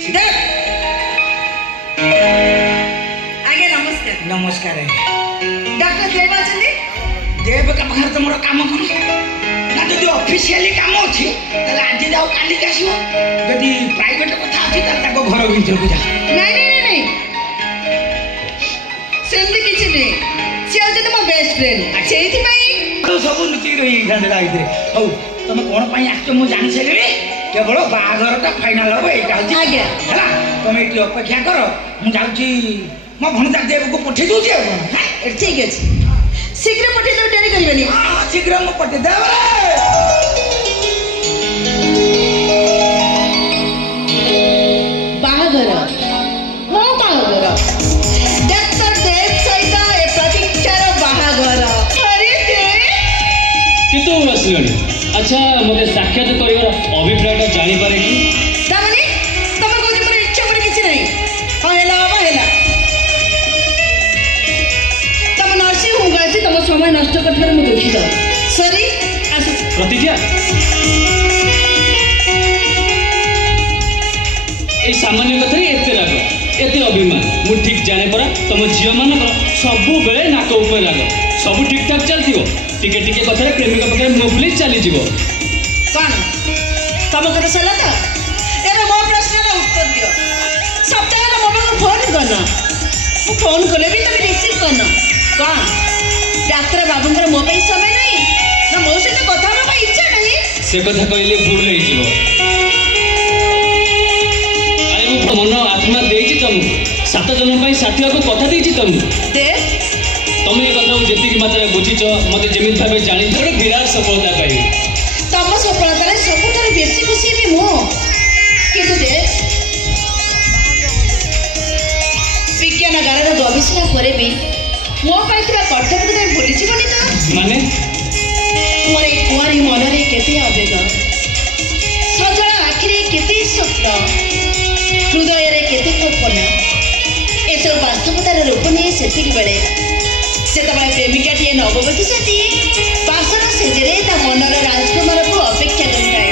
देव आगे नमस्कार नमस्कार डॉक्टर देव आछंती देव का पाखर तुम काम कौन ना जदि ऑफिशियली काम अच्छी ताले आज जाओ काली के आसीबो जदि प्राइवेट कथा अछि ताले ताको घर भितर को जा नहीं नहीं नहीं सेमती किछि नहीं से आछे तुम बेस्ट फ्रेंड सेहिति पई तो सब नुची रही खांदे लाइते हौ तुम कोन पई आछो मु जानि छेली केवल बाहाघरटा फाइनल हो एटा होची आज्ञा हला तुम एटी अपेक्षा करो मु जाउची मो भणजा देव को पठे दूची आ ठीक है शीघ्र पठे दो डेरी करबनी हां शीघ्र मु पठे देव बाहाघर मो बाहाघर डॉक्टर देव सहित ए प्रतीक्षार बाहाघर अरे देव कितु आसलଣି अच्छा मते साक्षात करिवार अभिप्रायटा जानि पारे कि तामाने तमे कोजी मोर इच्छा पर किछि नहीं हां हेला बाबा हेला तम नर्सिंग होम गछि तम समय नष्ट करथार मु दुखित सॉरी आसु प्रतिज्ञा ए सामान्य कथा एते राग एते अभिमान मु ठीक जाने परा तुम झियो मानकर सबु बेले नाक ऊपर राग सबु ठीक ठाक चलतिबो टिके टिके कथा प्रेमिका पके मो भूली चली जीवो कौन तम कथा सला तो एबे मो प्रश्न रा उत्तर दियो सप्ताह रा मोबाइल को फोन करना मु फोन कले भी तमे रिसीव करना कौन डॉक्टर बाबूंकर मोबाइल समय नहीं ना मो से तो कथा होबा इच्छा नहीं से कथा कहले भूल होई जीवो अरे मु मन आत्मा देछि तुमको 7 जन पई साथी को कथा देछि तुमको दे तुम ये कथा जेति मात्रा बुझीछ मते जेमित भाबे जानि थोड़े विराट सफलता पाई तम सफलता रे सबुठार बेसी खुशी भी मो किंतु दे विज्ञान गारर गवेषणा करे भी मो पाइथिबा कर्तव्य को भूली जीवनी तो माने मोर ए कुआरी मनरे केते आवेग सजल आखिरे केते स्वप्न हृदय रे केते कल्पना एसब वास्तवतार रूप नहीं सेतिक बेले से प्रेमिकाटी नवबधू साथी बासर सेजरे ता मनर राजकुमार को अपेक्षा करथाए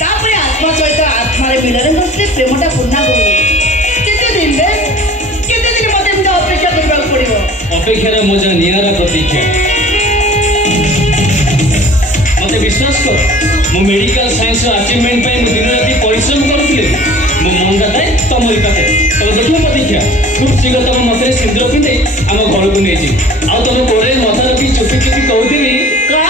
तापर आत्मा सहित आत्मार मिलन बसले प्रेमटा पूर्ण करिए केते दिन मते एमती अपेक्षा करबा पड़िबो अपेक्षार मजा नियारा प्रतीक्षा मते विश्वास कर मो मेडिकल साइंस अचीवमेंट पे दिन राति परिश्रम करथिले मो मनटा थाए तमरी पाखे तब देखलो प्रतीक्षा खूब शीघ्र तम मते सिंदूर पिंधे आम घर को नहीं जी आ तुम गोड़े मथा रखी चुपी चुपी कहूथी का